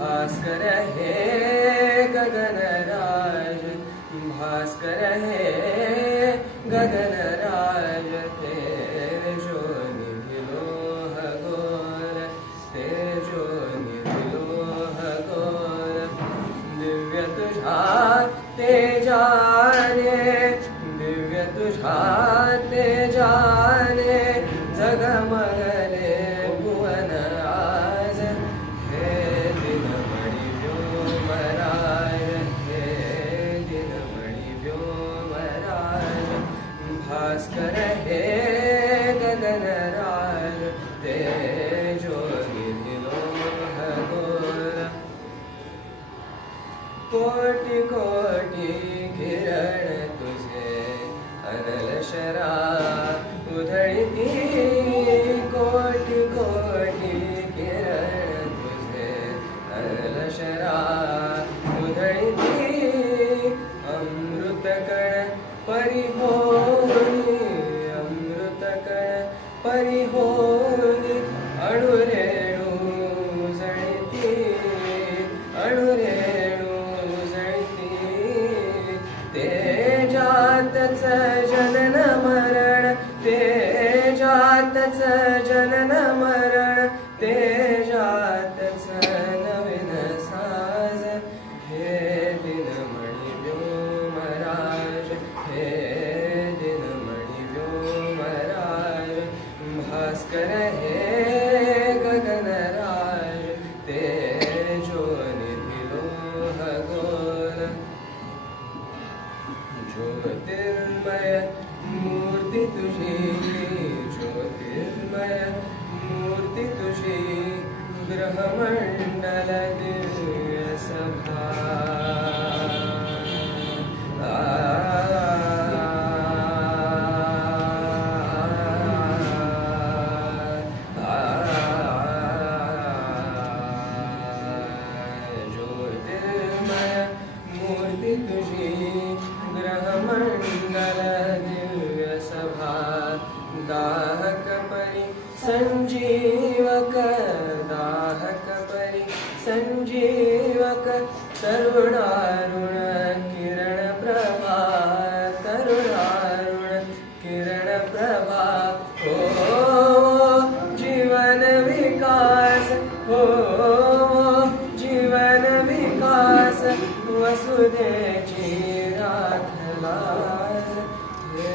भास्कर हे गगनराज, भास्कर हे गगनराज, तेजो निधि लोह गोल, तेजो निधि लोह गोल, दिव्य तुझा तेजाने, दिव्य तुझा तेजाने, जगमगले भुवन आज, हे दिनमणि व्योमराज, हे दिनमणि व्योमराज, भास्कर हे गगनराज, तेजो निधि लोह गोल, कोटि कोटि किरण तुझे अनल शरा उधळती, कोटि कोटि किरण तुझे अनल शरा उधळती, अमृत कण परिहोनी, अमृत कण परिहोनी, अणुरेणू जळती, अणुरेणू जळती, तेजातच जनन मरण, तेजातच जनन मरण, तेजातच नवीन साज, हे दिनमणि व्योमराज, हे दिनमणि व्योमराज, भास्कर हे गगनराज, तेजो निधि लोह गोल, ज्योतिर्मय मूर्ती तुझी, ज्योतिर्मय मूर्ती तुझी, ग्रहमंडल दिव्य सभा, ज्योतिर्मय मूर्ती तुझी, ग्रहमंडल दिव्य सभा, दाहक परी संजीवक, दाहक परी संजीवक, तरुणारुण किरण प्रभा, तरुणारुण किरण प्रभा, हो जीवन विकास, हो जीवन विकास, वसुदेची राखलास, हे